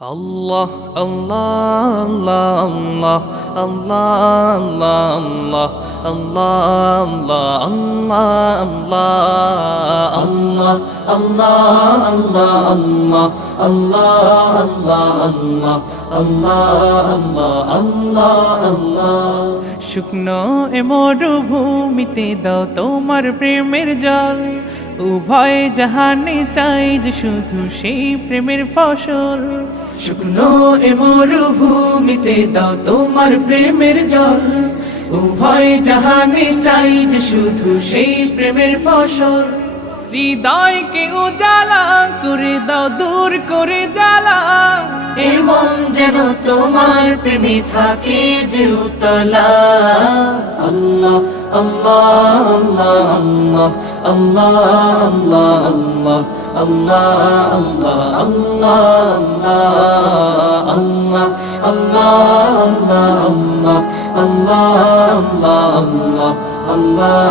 আল্লাহ আল্লাহ আল্লাহ আল্লাহ আল্লাহ আল্লাহ আল্লাহ আল্লাহ আল্লাহ আল্লাহ আল্লাহ শুকনো এ মরুভূমিতে দাও তোমার প্রেমের জল উভয় জাহানে চাই যে শুধু সেই প্রেমের ফসল শুকনো এ মরুভূমিতে দাও তোমার প্রেমের জল উভয় জাহানে চাই যে শুধু সেই প্রেমের ফসল হৃদয়কে উজালা করে দাও দূর করে জ্বালা এমন যেন তোমার প্রেমে থাকে যে উতলা আল্লাহ আল্লাহ আল্লাহ আল্লাহ আল্লাহ আল্লাহ আল্লাহ আল্লাহ আল্লাহ আল্লাহ আল্লাহ আল্লাহ আল্লাহ আল্লাহ আল্লাহ